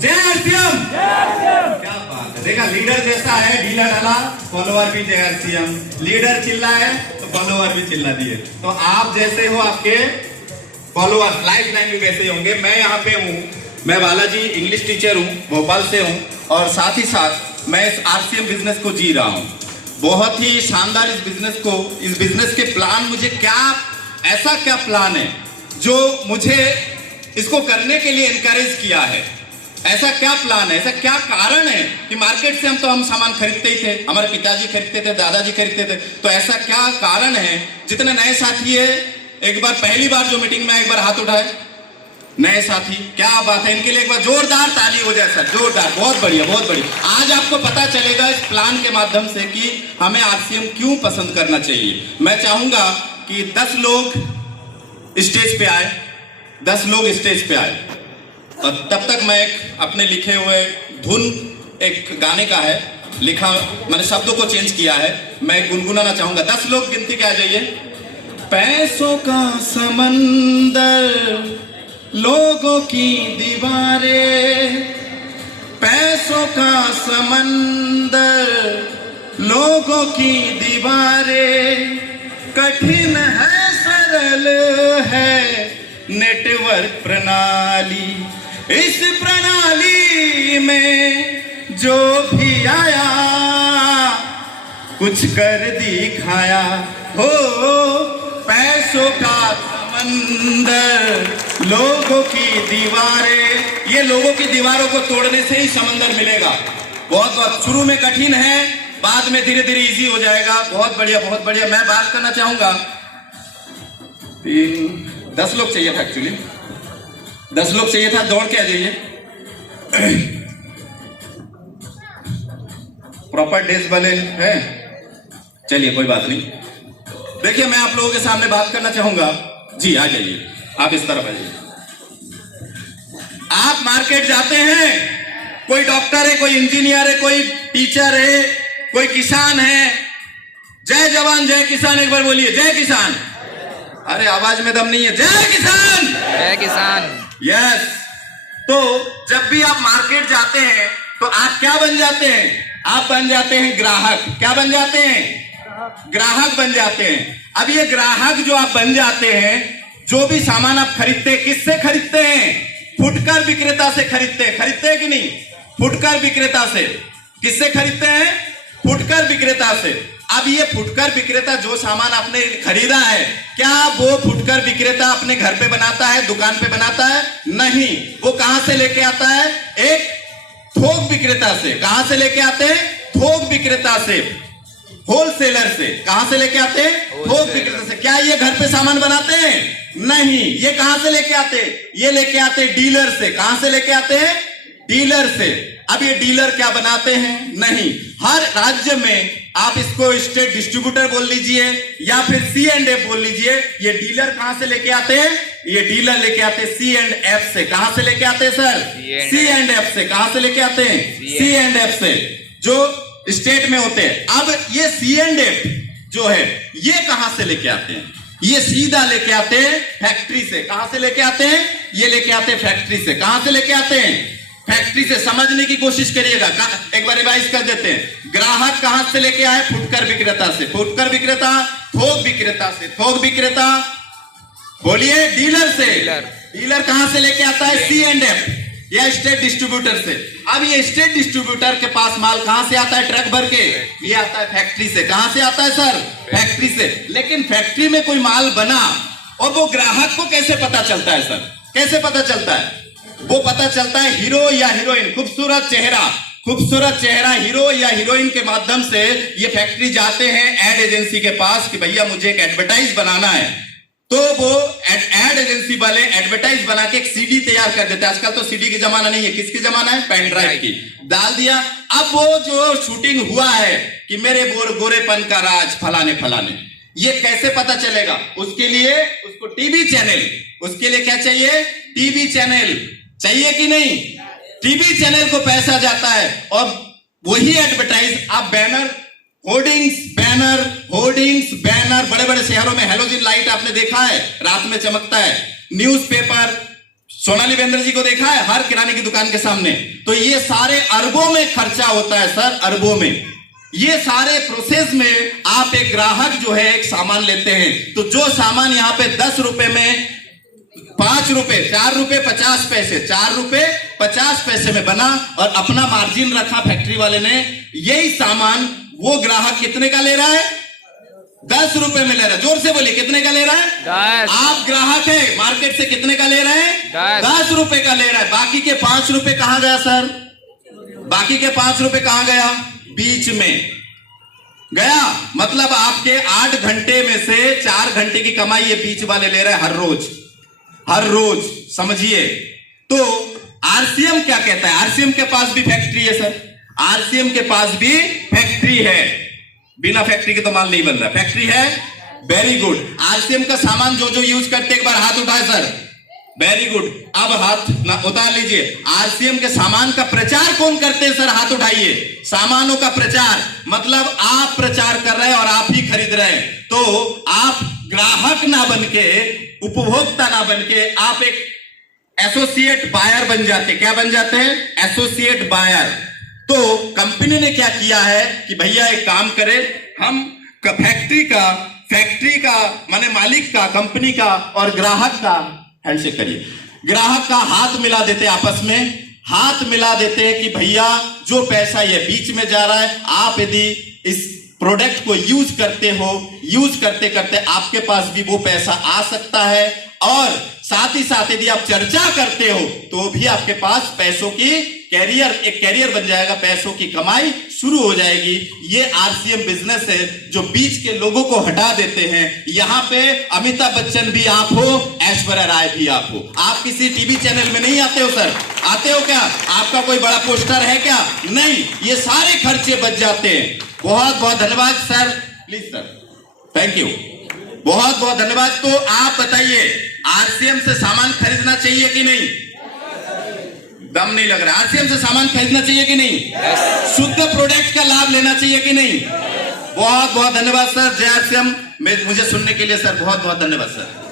जय आरसीएम। क्या बात है, देखा लीडर जैसा है, ढीला डाला फॉलोअर भी जय आरसीएम, लीडर चिल्ला है तो फॉलोअर भी चिल्ला दिए। तो आप जैसे हो, आपके फॉलोअर लाइफ लाइन भी वैसे ही होंगे। मैं यहाँ पे हूँ, मैं बालाजी इंग्लिश टीचर हूँ, भोपाल से हूँ, और साथ ही साथ मैं इस आरसीएम बिजनेस को जी रहा हूँ। बहुत ही शानदार इस बिजनेस के प्लान, मुझे ऐसा क्या प्लान है जो मुझे इसको करने के लिए इनकरेज किया है। ऐसा क्या प्लान है, ऐसा क्या कारण है कि मार्केट से हम सामान खरीदते ही थे, हमारे पिताजी खरीदते थे, दादाजी खरीदते थे। तो ऐसा क्या कारण है, जितने नए साथी है, एक बार पहली बार जो मीटिंग में एक बार हाथ उठाए नए साथी, क्या बात है, इनके लिए एक बार जोरदार ताली हो जाए सर, जोरदार। बहुत बढ़िया, बहुत बढ़िया। आज आपको पता चलेगा इस प्लान के माध्यम से कि हमें आरसीएम क्यों पसंद करना चाहिए। मैं चाहूंगा कि 10 लोग स्टेज पे आए, 10 लोग स्टेज पे आए, और तब तक मैं एक अपने लिखे हुए धुन, एक गाने का है लिखा, मैंने शब्दों को चेंज किया है, मैं गुनगुनाना चाहूंगा। 10 लोग गिनती के आ जाइए। पैसों का समंदर, लोगों की दीवारें, पैसों का समंदर, लोगों की दीवारें, कठिन है सरल है नेटवर्क प्रणाली, इस प्रणाली में जो भी आया कुछ कर दिखाया हो। पैसों का समंदर, लोगों की दीवारें, ये लोगों की दीवारों को तोड़ने से ही समंदर मिलेगा। बहुत बहुत शुरू में कठिन है, बाद में धीरे धीरे इजी हो जाएगा। बहुत बढ़िया, बहुत बढ़िया। मैं बात करना चाहूंगा, 10 लोग चाहिए था, एक्चुअली 10 लोग चाहिए था, दौड़ के आ जाइए। प्रॉपर डेज वाले हैं, चलिए कोई बात नहीं। देखिए, मैं आप लोगों के सामने बात करना चाहूंगा। जी आ जाइए, आप इस तरफ आ जाइए। आप मार्केट जाते हैं, कोई डॉक्टर है, कोई इंजीनियर है, कोई टीचर है, कोई किसान है। जय जवान जय किसान, एक बार बोलिए जय किसान। अरे आवाज में दम नहीं है, जय किसान, जय किसान। यस। तो जब भी आप मार्केट जाते हैं तो आप क्या बन जाते हैं? आप बन जाते हैं ग्राहक। क्या बन जाते हैं? ग्राहक बन जाते हैं। अब ये ग्राहक जो आप बन जाते हैं, जो भी सामान आप खरीदते हैं, किससे खरीदते हैं? फुटकर विक्रेता से खरीदते हैं। खरीदते हैं कि नहीं? फुटकर विक्रेता से। किससे खरीदते हैं? फुटकर विक्रेता से। अब ये फुटकर विक्रेता जो सामान आपने खरीदा है, क्या वो फुटकर विक्रेता अपने घर पे बनाता है, दुकान पे बनाता है? नहीं। वो कहां से लेके आता है? एक थोक विक्रेता से। कहां से लेके आते हैं? थोक विक्रेता से, होलसेलर से। कहां से लेके आते हैं? थोक विक्रेता से। क्या ये घर पे सामान बनाते हैं? नहीं। ये कहां से लेके आते हैं? ये लेके आते हैं डीलर से। कहां से लेके आते हैं? डीलर से। अब ये डीलर क्या बनाते हैं? नहीं। हर राज्य में आप इसको स्टेट डिस्ट्रीब्यूटर बोल लीजिए या फिर C&F बोल लीजिए। ये डीलर कहां से लेके आते हैं? ये डीलर लेके आते हैं C&F से। कहां से लेके आते हैं सर? C&F से। कहां से लेके आते हैं? C&F से, जो स्टेट में होते हैं। अब ये C&F जो है, ये कहां से लेके आते हैं? ये सीधा लेके आते हैं फैक्ट्री से। कहां से लेके आते हैं? ये लेके आते हैं फैक्ट्री से। कहां से लेके आते हैं? फैक्ट्री से। समझने की कोशिश करिएगा, एक बार रिवाइज कर देते हैं। ग्राहक कहां से लेके आए? फुटकर विक्रेता से। फुटकर विक्रेता थोक विक्रेता से। थोक विक्रेता बोलिए डीलर से। डीलर कहां से लेके आता है? C&F या स्टेट डिस्ट्रीब्यूटर से। अब ये स्टेट डिस्ट्रीब्यूटर के पास माल कहां से आता है? ट्रक भर के। ये आता है फैक्ट्री से। कहां से आता है सर? फैक्ट्री से। लेकिन फैक्ट्री में कोई माल बना और वो ग्राहक को कैसे पता चलता है सर? कैसे पता चलता है? वो पता चलता है हीरो या हीरोइन, खूबसूरत चेहरा हीरो या हीरोइन के माध्यम से ये फैक्ट्री जाते हैं एड एजेंसी के पास कि भैया मुझे एक एडवर्टाइज बनाना है। तो वो एड एजेंसी वाले एडवर्टाइज बना के एक सीडी तैयार कर देते हैं। आजकल तो सीडी की जमाना नहीं है, किसकी जमाना है? पेन ड्राइव की। डाल दिया। अब वो जो शूटिंग हुआ है कि मेरे गोरेपन का राज फलाने फलाने, ये कैसे पता चलेगा? उसके लिए उसको टीवी चैनल, उसके लिए क्या चाहिए? टीवी चैनल चाहिए कि नहीं? टीवी चैनल को पैसा जाता है और वही एडवर्टाइज आप बैनर, होर्डिंग्स, बैनर, बड़े बड़े शहरों में हेलोजन लाइट आपने देखा है, रात में चमकता है। न्यूज़पेपर, सोनाली बेंद्रे जी को देखा है हर किराने की दुकान के सामने। तो ये सारे अरबों में खर्चा होता है सर, अरबों में। ये सारे प्रोसेस में आप एक ग्राहक जो है एक सामान लेते हैं, तो जो सामान यहां पे 10 रुपए में 5 रुपए 4 रुपए 50 पैसे 4 रुपए 50 पैसे में बना और अपना मार्जिन रखा फैक्ट्री वाले ने, यही सामान वो ग्राहक कितने का ले रहा है? 10 रुपए में ले रहा है। जोर से बोलिए, कितने का ले रहा है? 10। आप ग्राहक है, मार्केट से कितने का ले रहे हैं? 10 रुपए का ले रहा है। बाकी के 5 रुपए कहां गया सर? बाकी के 5 रुपए कहां गया? बीच में गया। मतलब आपके 8 घंटे में से 4 घंटे की कमाई ये बीच वाले ले रहे हैं हर रोज। समझिए। तो आरसीएम क्या कहता है? आरसीएम के पास भी फैक्ट्री है सर, आरसीएम के पास भी फैक्ट्री है। बिना फैक्ट्री के तो माल नहीं बन रहा, फैक्ट्री है। Very good. आरसीएम का सामान जो जो यूज करते, एक बार हाथ उठाए सर। Very good. अब हाथ ना उतार लीजिए। आरसीएम के सामान का प्रचार कौन करते हैं सर? हाथ उठाइए। सामानों का प्रचार मतलब आप प्रचार कर रहे हैं और आप ही खरीद रहे हैं। तो आप ग्राहक ना बनके, उपभोक्ता ना बनके, आप एक एसोसिएट बायर बन जाते। क्या बन जाते हैं? Associate buyer. तो कंपनी ने क्या किया है कि भैया एक काम करें, हम फैक्ट्री का माने मालिक का, कंपनी का और ग्राहक का हैंडशेक करिए। ग्राहक का हाथ मिला देते, आपस में हाथ मिला देते हैं कि भैया जो पैसा ये बीच में जा रहा है, आप यदि इस प्रोडक्ट को यूज करते हो, यूज करते करते आपके पास भी वो पैसा आ सकता है, और साथ ही साथ यदि आप चर्चा करते हो तो भी आपके पास पैसों की एक कैरियर बन जाएगा, पैसों की कमाई शुरू हो जाएगी। ये आरसीएम बिजनेस है जो बीच के लोगों को हटा देते हैं। यहां पे अमिताभ बच्चन भी आप हो, ऐश्वर्या राय भी आप हो। आप किसी टीवी चैनल में नहीं आते हो सर? आते हो क्या? आपका कोई बड़ा पोस्टर है क्या? नहीं। ये सारे खर्चे बच जाते हैं। बहुत बहुत धन्यवाद sir. Please sir, thank you, बहुत बहुत धन्यवाद। तो आप बताइए, आरसीएम से सामान खरीदना चाहिए कि नहीं? दम नहीं लग रहा। आरसीएम से सामान खरीदना चाहिए कि नहीं? शुद्ध प्रोडक्ट का लाभ लेना चाहिए कि नहीं? बहुत बहुत धन्यवाद सर। जय आरसीएम। मुझे सुनने के लिए सर बहुत बहुत धन्यवाद सर।